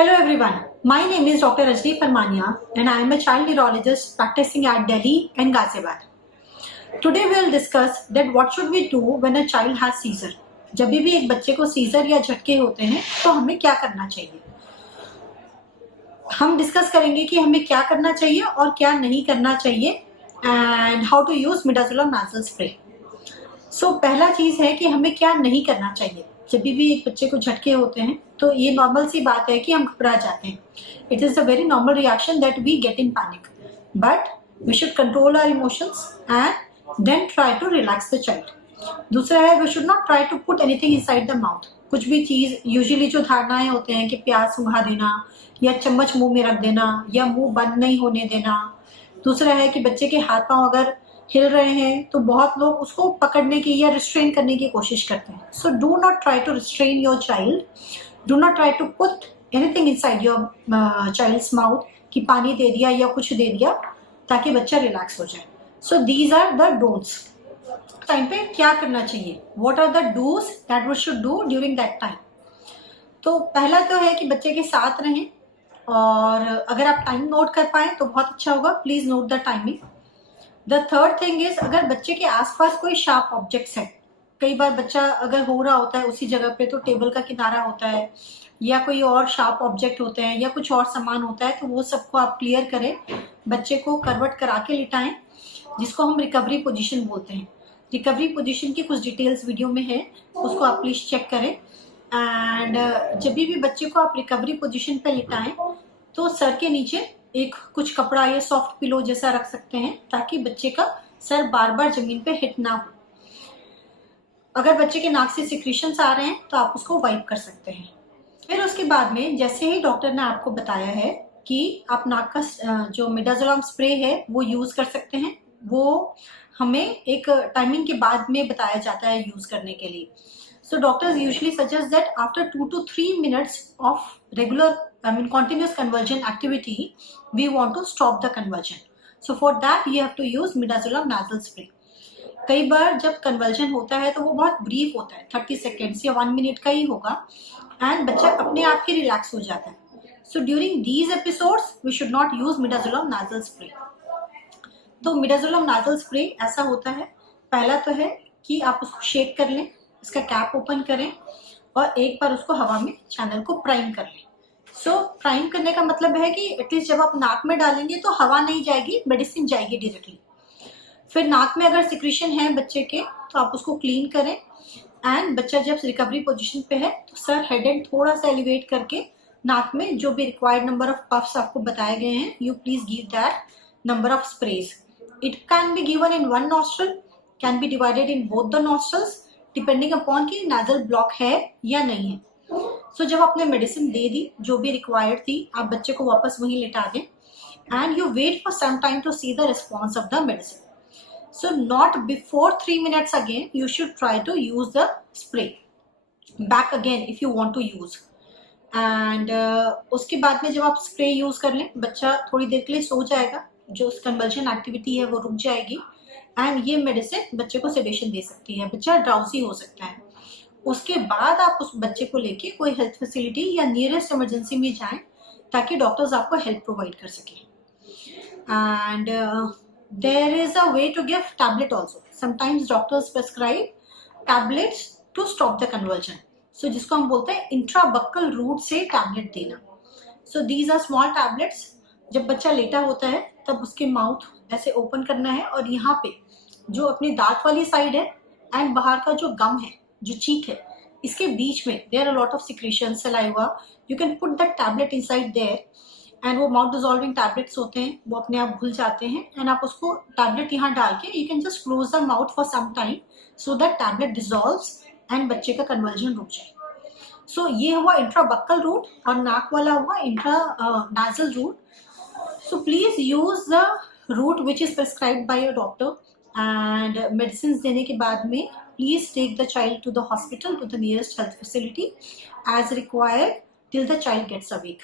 Hello everyone, my name is Dr. Rajni Farmania and I am a child neurologist practicing at Delhi and Ghaziabad. Today we will discuss that what should we do when a child has seizure. जब भी एक बच्चे को scissor या झटके होते हैं तो हमें क्या करना चाहिए. हम डिस्कस करेंगे कि हमें क्या करना चाहिए और क्या नहीं करना चाहिए and how to use midazolam nasal spray. So पहला चीज है कि हमें क्या नहीं करना चाहिए. जब भी एक बच्चे को झटके होते हैं तो ये नॉर्मल सी बात है कि हम घबरा जाते हैं. It is a very normal reaction that we get in panic, but we should control our emotions and then try to relax the child. दूसरा है, we should not try to put anything inside the mouth. कुछ भी चीज, usually जो धारणाएं होते हैं कि प्याज सुंघा देना या चम्मच मुंह में रख देना या मुंह बंद नहीं होने देना. दूसरा है कि बच्चे के हाथ पांव अगर हिल रहे हैं तो बहुत लोग उसको पकड़ने की या रिस्ट्रेन करने की कोशिश करते हैं. So do not try to restrain your child. Do not try to put anything inside your child's mouth कि पानी दे दिया या कुछ दे दिया ताकि बच्चा रिलैक्स हो जाए. So these are the don'ts. Time पे क्या करना चाहिए, what are the dos that we should do during that time. तो पहला तो है कि बच्चे के साथ रहें, और अगर आप टाइम नोट कर पाए तो बहुत अच्छा होगा. Please note the timing. The third thing is, अगर बच्चे के आसपास कोई शार्प ऑब्जेक्ट्स है, कई बार बच्चा अगर हो रहा होता है उसी जगह पे तो टेबल का किनारा होता है या कोई और शार्प ऑब्जेक्ट होते हैं या कुछ और सामान होता है, तो वो सबको आप क्लियर करें. बच्चे को करवट करा के लिटाएं, जिसको हम रिकवरी पोजीशन बोलते हैं. रिकवरी पोजीशन की कुछ डिटेल्स वीडियो में है, उसको आप प्लीज चेक करें. एंड जब भी बच्चे को आप रिकवरी पोजीशन पे लिटाएं तो सर के नीचे एक कुछ कपड़ा या सॉफ्ट पिलो जैसा रख सकते हैं ताकि बच्चे का सर बार बार जमीन पे हिट ना हो. अगर बच्चे के नाक से सिक्रीशंस आ रहे हैं तो आप उसको वाइप कर सकते हैं. फिर उसके बाद में जैसे ही डॉक्टर ने आपको बताया है कि आप नाक का जो मिडाजोलम स्प्रे है वो यूज कर सकते हैं, वो हमें एक टाइमिंग के बाद में बताया जाता है यूज करने के लिए. So doctors usually suggest that after 2 to 3 minutes of continuous convulsion activity, we want to stop the convulsion. So for that you have to use midazolam nasal spray. कई बार जब कन्वर्जन होता है तो वो बहुत ब्रीफ होता है, 30 सेकेंड्स या 1 मिनट का ही होगा, एंड बच्चा अपने आप ही रिलैक्स हो जाता है. So during these episodes we should not use midazolam nasal spray. तो मिडाजोलम नाजल स्प्रे ऐसा होता है, पहला तो है कि आप उसको शेक कर लें, इसका कैप ओपन करें और एक बार उसको हवा में चैनल को प्राइम कर लें. सो प्राइम करने का मतलब है कि एटलीस्ट जब आप नाक में डालेंगे तो हवा नहीं जाएगी, मेडिसिन जाएगी डायरेक्टली. फिर नाक में अगर सिक्रीशन है बच्चे के तो आप उसको क्लीन करें, एंड बच्चा जब रिकवरी पोजीशन पे है तो सर हेड एंड थोड़ा सा एलिवेट करके नाक में जो भी रिक्वायर्ड नंबर ऑफ पफ्स आपको बताए गए हैं, you please give that number of sprays. It can be given in one nostril, can be divided in both the nostrils depending upon कि नाजल ब्लॉक है या नहीं है. सो जब आपने मेडिसिन दे दी जो भी रिक्वायर्ड थी, आप बच्चे को वापस वहीं लिटा दें and you wait for some time to see the response of the medicine. So not before 3 minutes again you should try to use the spray back again if you want to use. And उसके बाद में जब आप spray use कर लें, बच्चा थोड़ी देर के लिए सो जाएगा, जो कन्वर्जन एक्टिविटी है वो रुक जाएगी, एंड ये मेडिसिन बच्चे को सेडेशन दे सकती है, बच्चा ड्राउसी हो सकता है. उसके बाद आप उस बच्चे को लेके कोई हेल्थ फैसिलिटी या नियरेस्ट इमरजेंसी में जाएं ताकि डॉक्टर्स आपको हेल्प प्रोवाइड कर सकें. And there is a way to give tablet also. Sometimes doctors prescribe tablets to stop the conversion. So जिसको हम बोलते हैं इंट्राबक्कल रूट से टैबलेट देना. So these are small tablets. जब बच्चा लेटा होता है तब उसके माउथ ऐसे ओपन करना है और यहाँ पे जो अपनी दांत वाली साइड है एंड बाहर का जो गम है, जो चीक है, इसके बीच में there are lot of secretion, saliva. You can put that tablet inside there, and वो माउथ डिजॉल्विंग टैबलेट्स होते हैं, वो अपने आप घुल जाते हैं, एंड आप उसको टैबलेट यहाँ डाल के you can just close the mouth for some time so that tablet dissolves and बच्चे का कन्वर्जन रुक जाए. सो ये हुआ इंट्राबक्कल रूट, और नाक वाला हुआ intra nasal route. So please use the route which is prescribed by your doctor, and medicines देने के बाद में please take the child to the hospital, to the nearest health facility as required till the child gets awake.